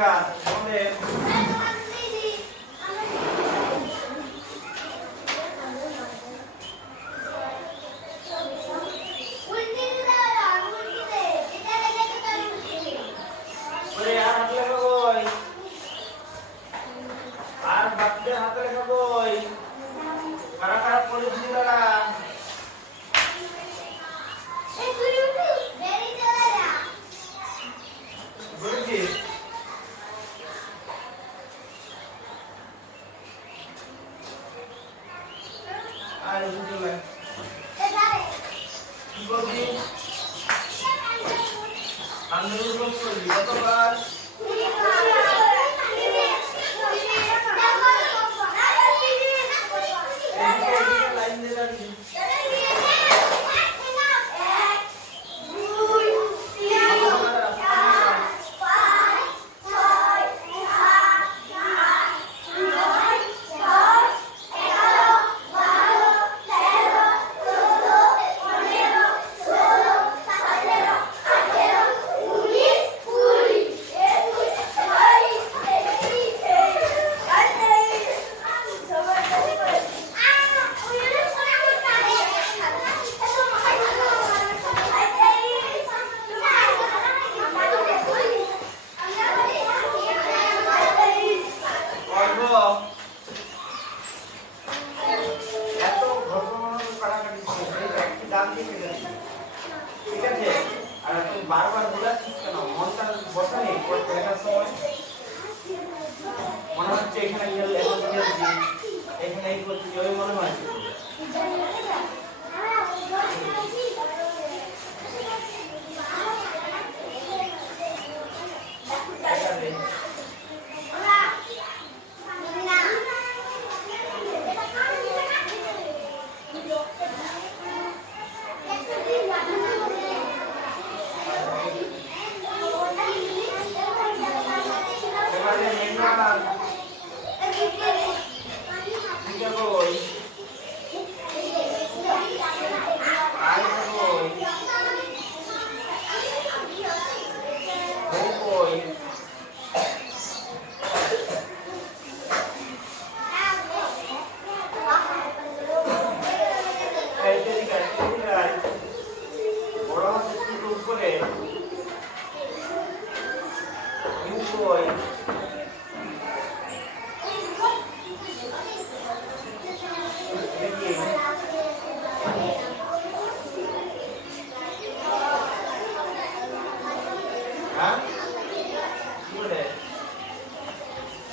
লেখা আমাদের আর বাচ্চাদের হাতে লেখা বই কারা কারা পড়েছি তারা বুঝেছিস আর বুঝলে কি বলবি আন্দোলন করবি কতবার লাইন দিয়ে রাখবি এত ঘটনা কাটাকাটি দাম দিয়ে ঠিক আছে আর তুই বারবার বলাচ্ছিস কেন মনটা বসা নেই লেখার সময় মনে হচ্ছে এখানে এখানে এই করছি ওই মনে হয়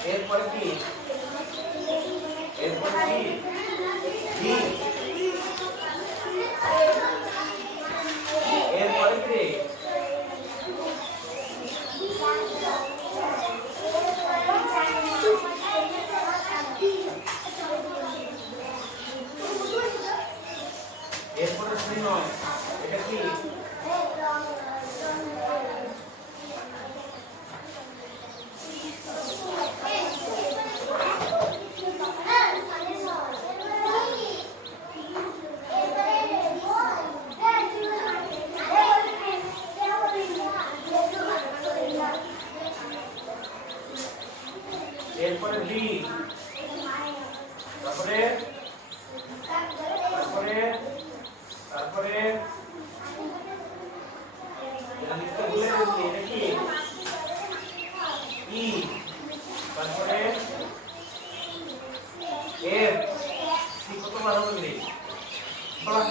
এরপরে কি এরপরে কি এরপরে কি এরপরে শুনি নয় এটা কি এরপরে বি তারপরে তারপরে তারপরে এটা লিখতে ভুলে গেছি এটা কি ই তারপরে এফ সি কতবার হবে বলা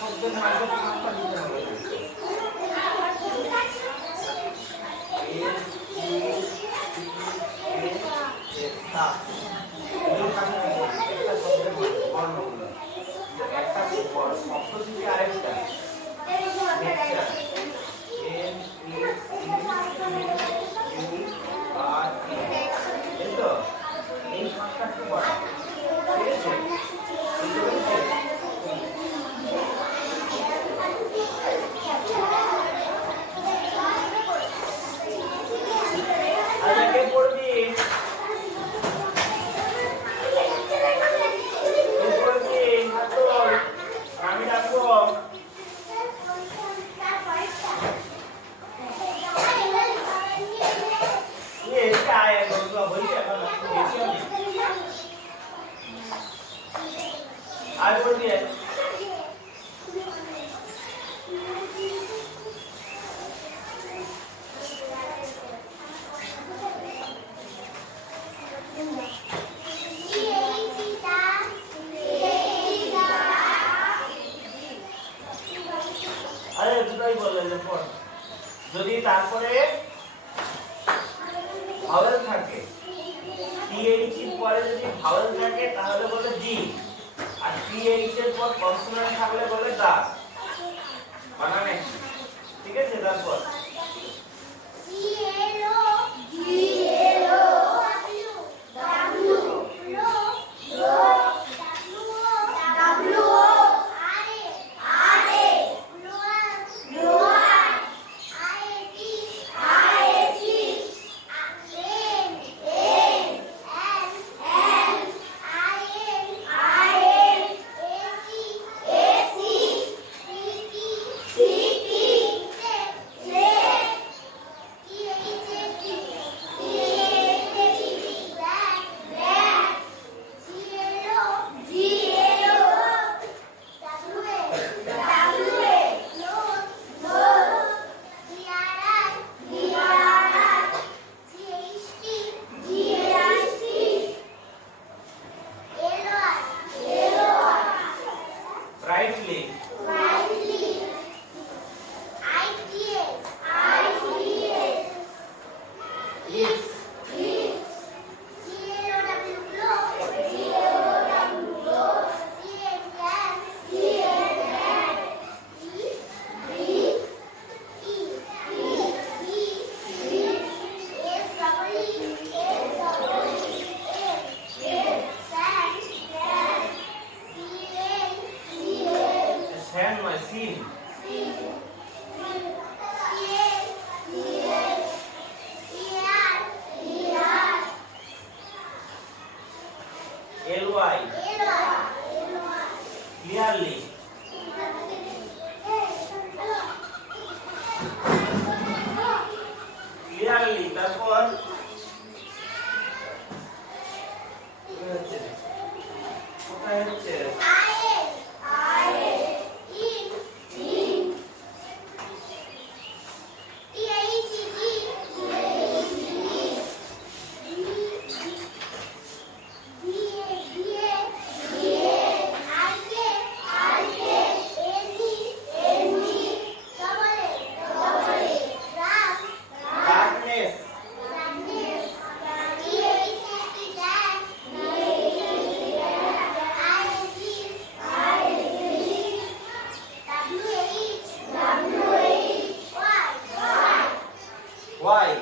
শব্দের মাঝে মাত্রা দিতে হবে। একটা শব্দের বর্ণগুলো একটা শব্দ থেকে আরেকটা এই পাঁচটা কি বলে, ঠিক আছে? আর বল দিয়ে আরে দুটাই বললেন যে পড় যদি তারপরে ভাওয়েল থাকে টিএইচ এর পরে যদি ভাওয়েল থাকে তাহলে বলে জি আর টিএইচ এর পর কনসোনেন্ট থাকলে বলে দা বানানে ঠিক আছে তারপর LY clearly তারপর কোথায় হচ্ছে Why?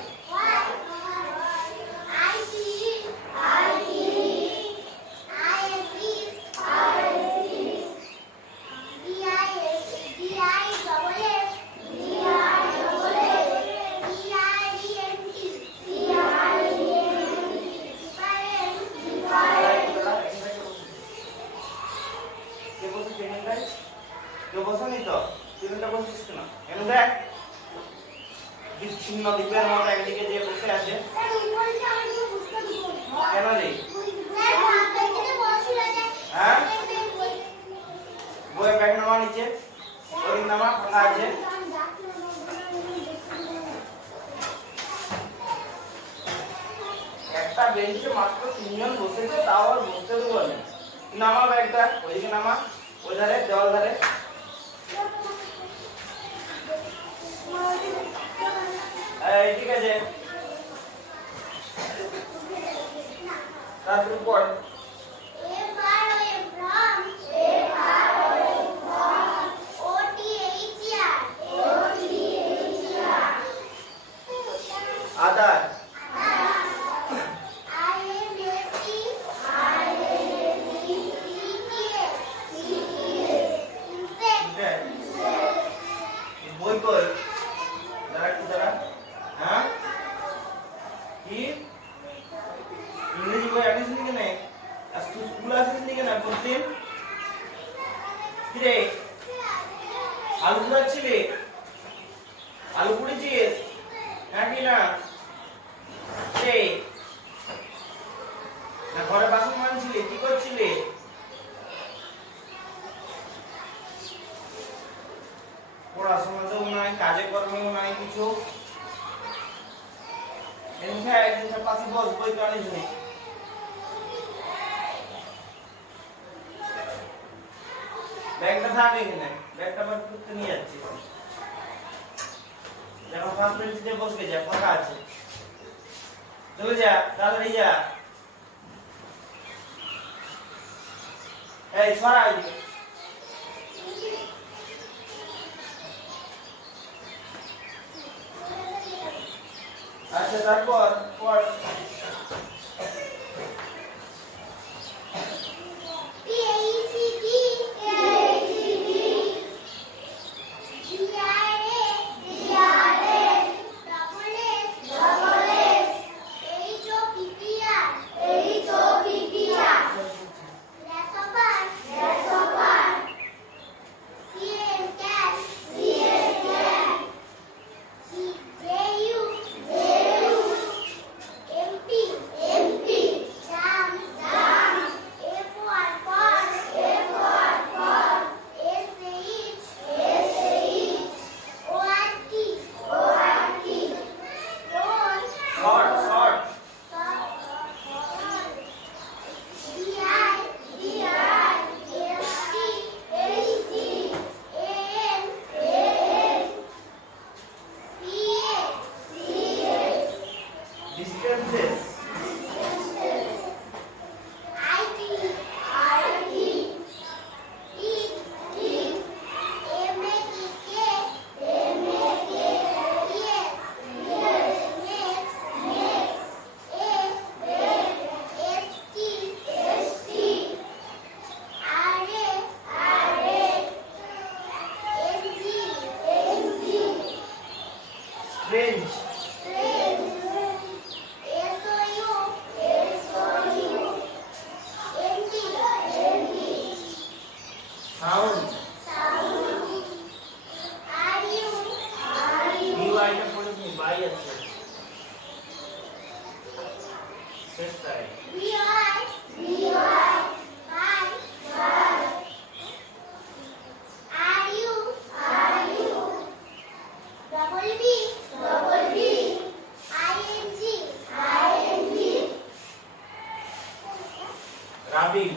বিচ্ছিন্ন দ্বীপের মতো একদিকে যে বসে আছে কেন রে হ্যাঁ বই ব্যাগ নামা নিচে ওই নামা কথা আছে একটা বেঞ্চে মাত্র 3 জন বসেছে তাও আর বসতে দেবো না নামা ব্যাগটা ওইদিকে নামা ওই ধারে দেওয়াল ধারে তারপর পড় আদার বই কই দাঁড়া কি দাঁড়া হ্যাঁ কি ইংরেজি বই আনিস নি কেন আজ তুই স্কুল আসিস নি কেন প্রতিদিন কিরে আলু খাচ্ছিলি আলু পুড়েছিস নাকি না রে না ঘরে বাসন মাজছিলি কি করছিলি পড়াশোনাতেও নাই কাজে কর্মেও নাই কিছু একদিন পাশে বস বই তো আনিস নি ব্যাগটা থাক এখানে ব্যাগটা আবার করতে নিয়ে যাচ্ছি দেখো ফার্স্ট বেঞ্চিতে বসবে যা ফাঁকা আছে চলে যা তাড়াতাড়ি যা এই সরা এদিকে আচ্ছা তারপর পড় Strange. Sound. New item for me. Buy it. This side. Rubbing.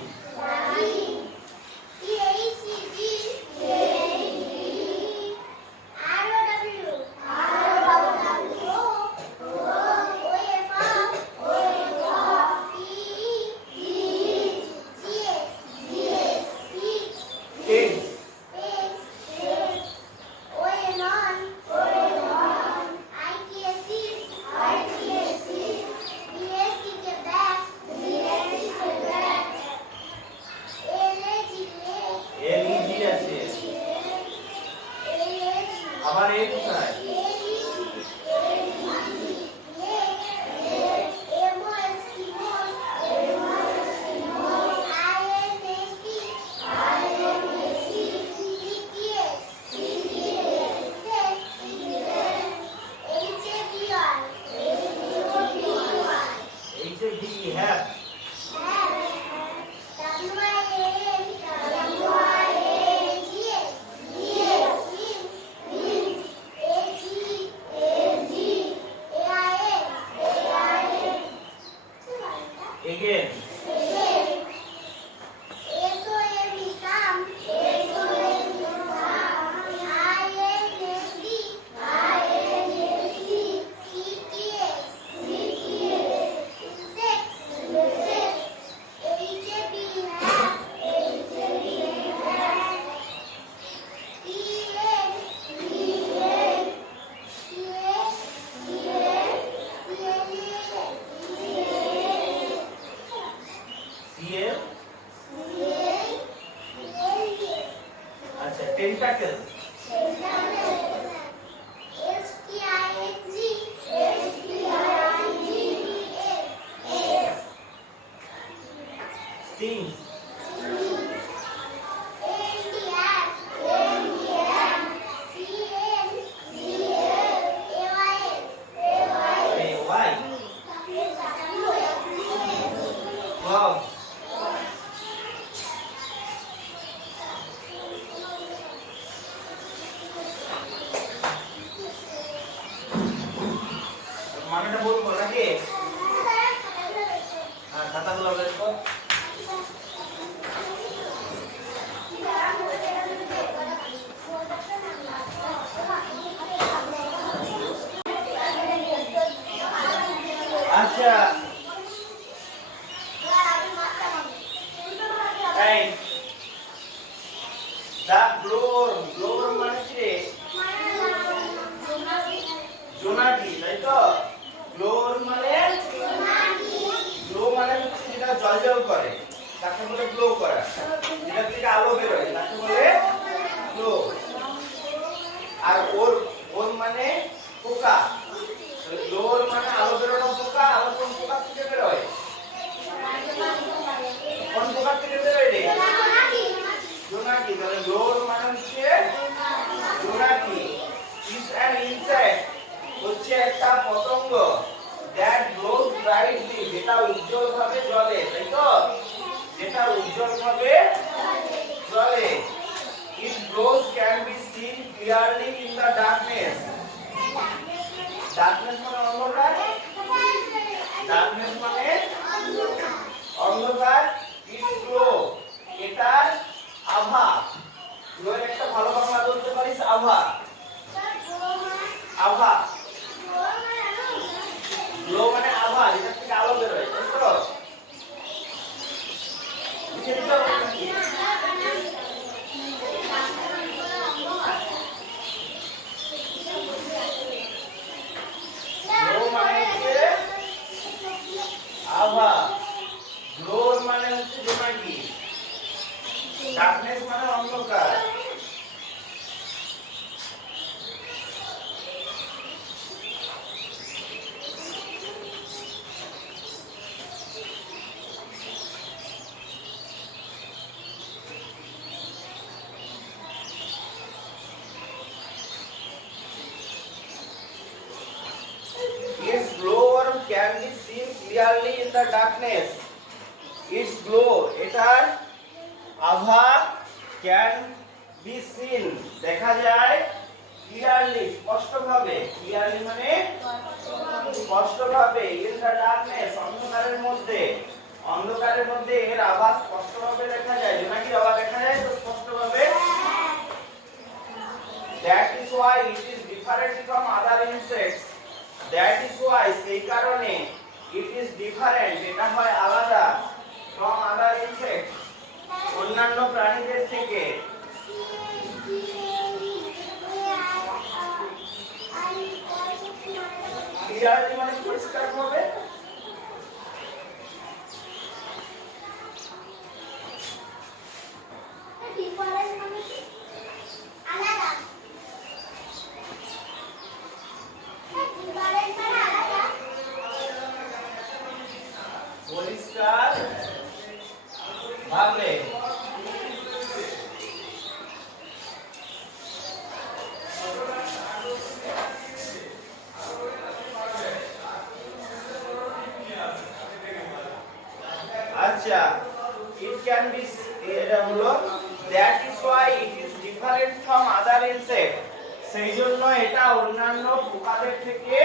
আবার এই কোথায় টেন্টাকেল স্টিংস মানেটা বলবো নাকি হ্যাঁ খাতাগুলো বের কর আচ্ছা এই দা ব্লোর মানে কি জোনাকি তাই তো ব্লোর মানে গ্লো মানে হচ্ছে যেটা জ্বলজ্বল করে তাকে বলে গ্লো করা যেটা থেকে আলো বের হয় তাকে বলে গ্লো আর ওর মানে পোকা গ্লোর মানে আলো বেরোনো পোকা আলো কোন পোকা থেকে বের হয় কোন পোকা থেকে বের হয় রে জোনাকি তাহলে গ্লোর মানে হচ্ছে জোনাকি ইজ অ্যান ইনসেক্ট হচ্ছে একটা পতঙ্গ that glows brightly যেটা উজ্জ্বলভাবে জ্বলে তাই তো যেটা উজ্জ্বলভাবে জ্বলে it glows can be seen clearly in the darkness darkness মানে অন্ধকার darkness মানে অন্ধকার it glow এটার আভা গ্লোর একটা ভালো বাংলা বলতে পারিস আভা আভা গ্লো মানে আভা যেটা থেকে আলো বের হয় তাই তো লিখে দিতে হবে নাকি গ্লো মানে হচ্ছে আভা গ্লোর মানে হচ্ছে জোনাকি ডার্কনেস মানে অন্ধকার Its glow can be seen clearly in the darkness. Its glow, এটার আভা can be seen দেখা যায় clearly স্পষ্টভাবে clearly মানে স্পষ্টভাবে in the darkness অন্ধকারের মধ্যে এর আভা স্পষ্টভাবে দেখা যায় জোনাকির আভা দেখা যায় তো স্পষ্টভাবে that is why it is different from other insects that is why সেই কারণে it is different এটা হয় আলাদা from other insects অন্যান্য প্রাণীদের থেকে clearly মানে পরিষ্কারভাবে পরিষ্কার ভাবে আচ্ছা it can be এটা হলো that is why it is different from other insects সেই জন্য এটা অন্যান্য পোকাদের থেকে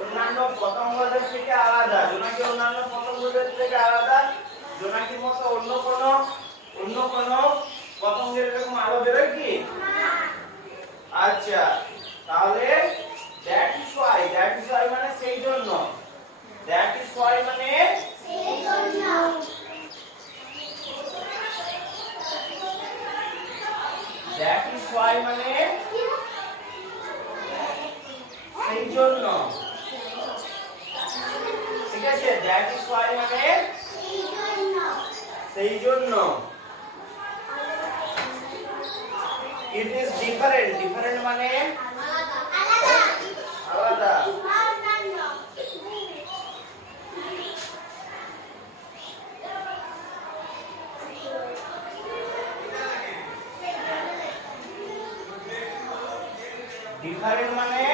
অন্যান্য পতঙ্গদের থেকে আলাদা জোনাকি অন্যান্য পতঙ্গদের থেকে আলাদা জোনাকির মতো অন্য কোন পতঙ্গের এরকম আলো বেরোয় কি আচ্ছা তাহলে that is why মানে সেই জন্য that is why মানে সেই জন্য that is why মানে সেই জন্য ঠিক আছে that is why মানে সেই জন্য ইট ইজ ডিফারেন্ট, ডিফারেন্ট মানে আলাদা। ডিফারেন্ট মানে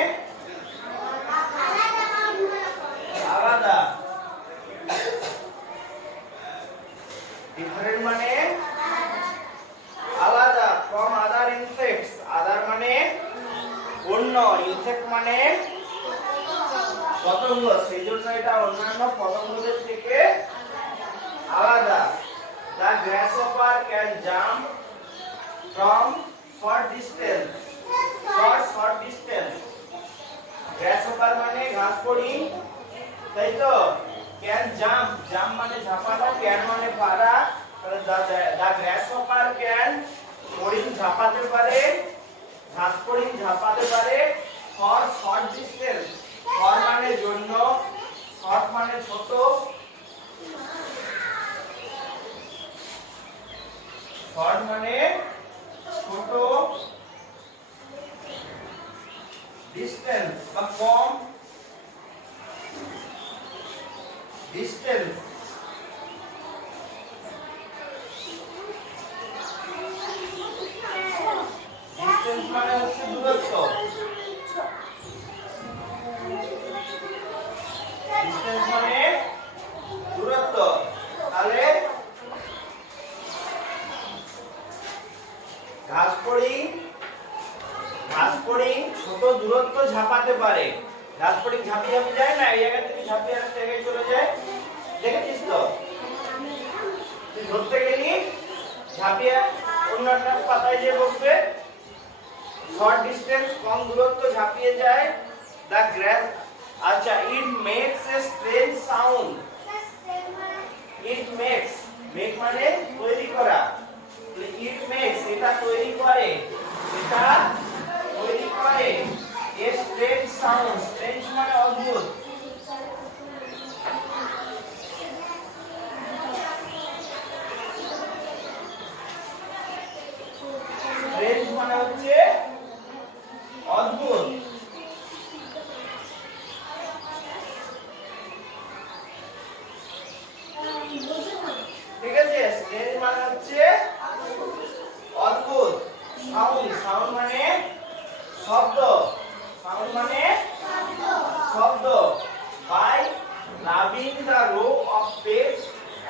আলাদা। ডিফারেন্ট মানে আলাদা ফ্রম আদার ইনসেক্টস। আদার মানে অন্য, ইনসেক্ট মানে পতঙ্গ, সেই জন্য এটা অন্যান্য পতঙ্গদের থেকে আলাদা। The grasshopper can jump from short distance. Short distance. Grasshopper মানে ঘাস ফড়িং, তাই তো? Can jump, jump মানে ঝাঁপানো, can মানে পারা। The grasshopper can ফড়িং ঝাঁপাতে পারে, ঘাস ফড়িং ঝাঁপাতে পারে for short distance. for মানে জন্য, short মানে ছোট, short মানে ছোট, distance বা কম, distance distance মানে হচ্ছে দূরত্ব। distance মানে দূরত্ব। তাহলে ঘাস ফড়িং ছোট দূরত্ব ঝাঁপাতে পারে। ঘাস ফড়িং ঝাঁপিয়ে যায় না, এই জায়গা থেকে ঝাঁপিয়ে আর জায়গায় চলে যায়, দেখেছিস তো? তুই ধরতে গেলি, ঝাঁপিয়ে অন্য একটা পাতায় যে বসবে। শর্ট ডিস্টেন্স কম দূরত্ব ঝাঁপিয়ে যায়। দ্য গ্রাস, আচ্ছা, it makes a strange sound. It makes, make মানে তৈরি করা। ইট মেক্স এটা তৈরি করে, এটা তৈরি করে এ স্ট্রেঞ্জ সাউন্ড। স্ট্রেঞ্জ মানে অদ্ভুত। স্ট্রেঞ্জ মানে হচ্ছে অদ্ভুত। ঠিক আছে, স্ট্রেঞ্জ মানে হচ্ছে অদ্ভুত। সাউন্ড, সাউন্ড মানে শব্দ, সাউন্ড মানে শব্দ। By rubbing the row of pegs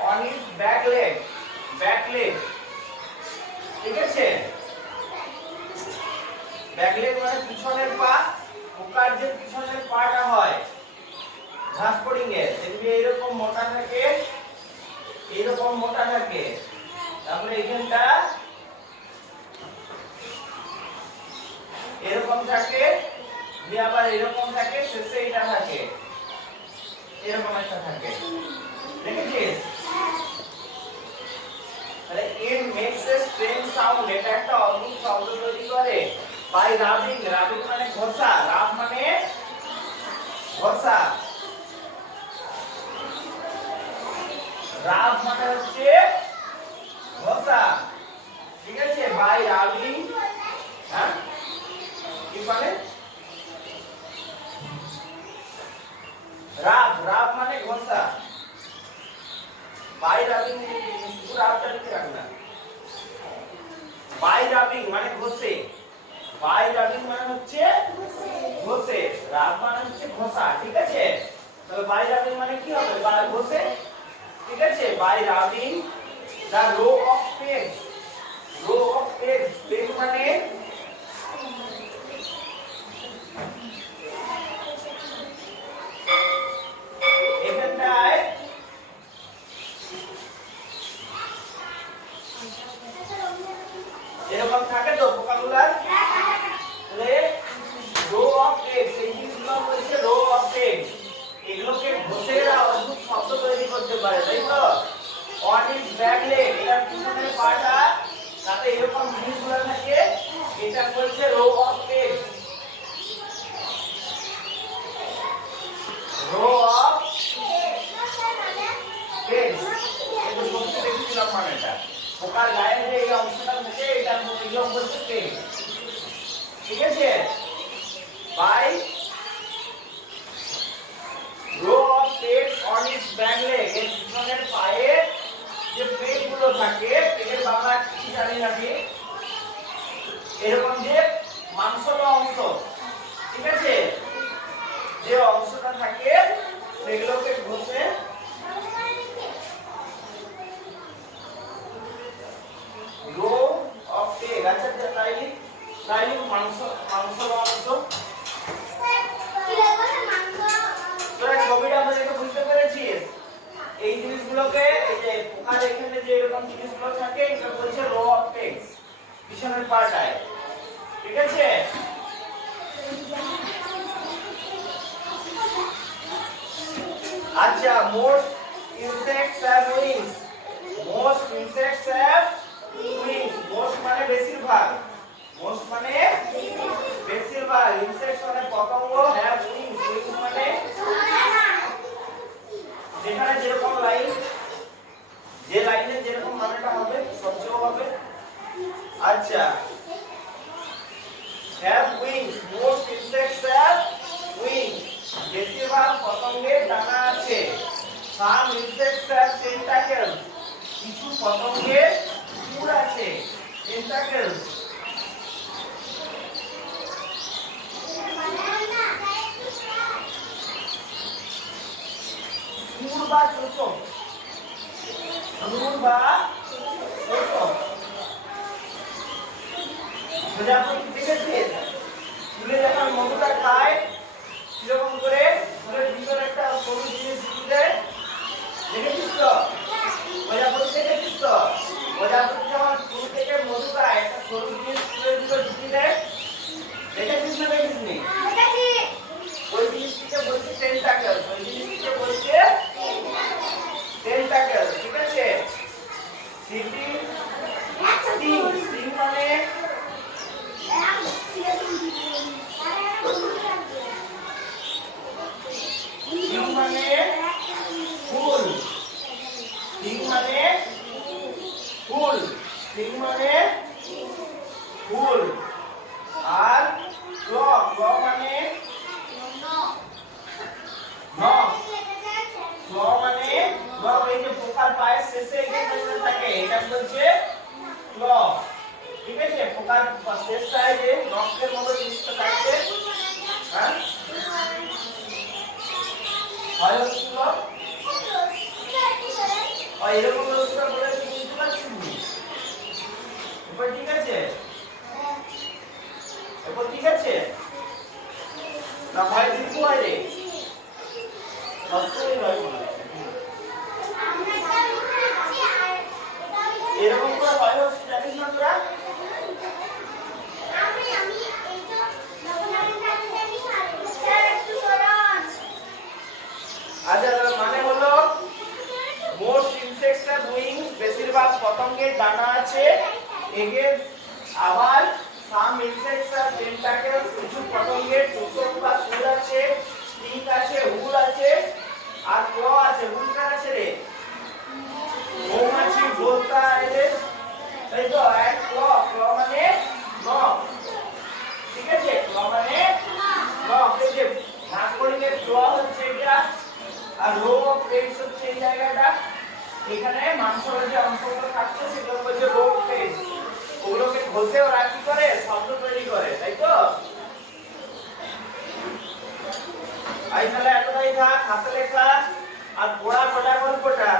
on its back leg, back leg, ঠিক আছে? ব্যাক লেগ মানে পিছনের পা। পোকার যে পিছনের পাটা হয় ঘাস ফড়িং এর, দেখবি এইরকম মোটা থাকে, এইরকম মোটা থাকে। তারপরে এখানটা এরকম থাকে, দিয়ে আবার এরকম থাকে, শেষে এটা থাকে, এরকম একটা থাকে, দেখেছিস? তাহলে it makes a strange sound, এটা একটা অদ্ভুত শব্দ তৈরি করে। বাই রাবিং, রাবিং মানে ঘষা, রাব মানে ঘষা, রাব মানে হচ্ছে ঘষা, ঠিক আছে? বাই রাবিং, হ্যাঁ কি মানে রাব, রাব মানে ঘষা। বাই রাবিং, পুরো রাবটা লিখে রাখনা। বাই রাবিং মানে ঘষে, বাই রাবিং মানে হচ্ছে ঘষে, রাব মানে হচ্ছে ঘষা, ঠিক আছে? তাহলে বাই রাবিং মানে কি হবে? বাই ঘষে, ঠিক আছে? By rubbing the row of pegs, row of pegs, peg মানে এখানটায় এরকম থাকে তো পোকাগুলার। তাহলে রো অফ পেগস, এই জিনিসগুলো বলছে রো অফ পেগস, এগুলোকে ঘষে এরা অদ্ভুত শব্দ তৈরি করতে পারে, তাই তো? অন ইটস ব্যাক লেগ, এটার পিছনের পাটা, তাতে এরকম জিনিসগুলো থাকে, ঠিক আছে by row of pegs on its back leg এর পিছনের পায়ে যে পেগ গুলো থাকে পেগের বাংলা কি জানি না কি এরকম যে মাংসলো অংশ ঠিক আছে যে অংশটা থাকে সেগুলোকে ঘষে রো অফ পেগ আচ্ছা তাইলে মাংসলো অংশ তোরা ছবিটা আমরা দেখে বুঝতে পেরেছিস এই জিনিসগুলোকে এই যে পোকার এখানে যে এরকম জিনিসগুলো থাকে এটা বলছে রো অফ পেগস পিছনের পাটায় ঠিক আছে আচ্ছা most insects have wings most insects have wings most মানে বেশিরভাগ মোস্ট মানে বেশিরভাগ ইনসেক্টস মানে পতঙ্গ হ্যাভ উইংস উইংস মানে যেখানে যেরকম লাইন যে লাইনে যেরকম মানেটা হবে সবচেয়ে হবে আচ্ছা have wings most insects have wings বেশিরভাগ পতঙ্গের ডানা আছে some insects have tentacles কিছু পতঙ্গের সুর আছে tentacles সুর বা চোষক সুর বা চোষক প্রজাপতি দেখেছিস ফুলে যখন মধুটা খায় কিরকম করে ফুলের ভিতরে একটা সরু জিনিস ঢুকে দেয় দেখেছিস তো প্রজাপতি দেখেছিস তো প্রজাপতি যখন ফুল থেকে মধু খায় একটা সরু জিনিস ফুলের ভিতরে ঢুকে দেয় দেখেছিস না দেখিস নি ওই জিনিসটিকে বলছে টেন্টাকেল ওই জিনিসটিকে বলছে টেন্টাকেল ঠিক আছে সিটি স্টিং মানে মানে ফুল স্টিং মানে ফুল স্টিং মানে ফুল আর ক্ল মানে নখ ক্ল মানে নখ এই যে পোকার পায়ের শেষে এখানে থাকে এটা বলছে ক্ল ঠিক আছে পোকার শেষটায় যে নখের মতো জিনিসটা থাকে হ্যাঁ হয় হচ্ছিল এরকম রোজটা বলে বুঝতে পারছিস এবার ঠিক আছে এবার ঠিক আছে না হয় দীর্ঘ হয় রে এরকম করে হয় হচ্ছে জানিস না তোরা আচ্ছা মানে হলো মোস্ট ইনসেক্টস হ্যাভ উইংস বেশিরভাগ পতঙ্গের ডানা আছে এগেন আবার সাম ইনসেক্টস হ্যাভ টেন্টাকেলস কিছু পতঙ্গের চোষক বা সুর আছে স্টিং আছে হুল আছে আর ক্ল আছে হুল কার আছে রে মৌমাছি বোলতা এদের তাই তো এক ক্ল ক্ল মানে নখ ঠিক আছে ক্ল মানে নখ এই যে ভাগ করিলে ক্ল হচ্ছে এটা আর রো অফ পেগস হচ্ছে এই জায়গাটা এখানে মাংসের যে অংশগুলো থাকছে সেগুলো বলছে রো অফ পেগস ওগুলোকে ঘষে ওরা কি করে শব্দ তৈরি করে তাই তো আই তাহলে এতটাই থাক হাতে লেখা আর পড়া পড়া গল্পটা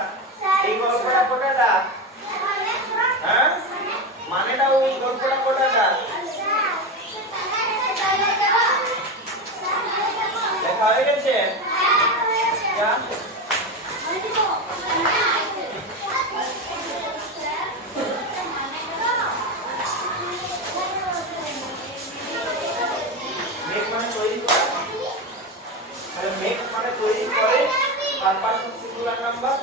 এই গল্পটা কোটাটা হ্যাঁ মানেটা ওই গল্পটা কোটাটা লেখা হয়ে গেছে যা মেক মানে তৈরি করা তাহলে মেক মানে তৈরি করে পারপাস সিঙ্গুলার নাম্বার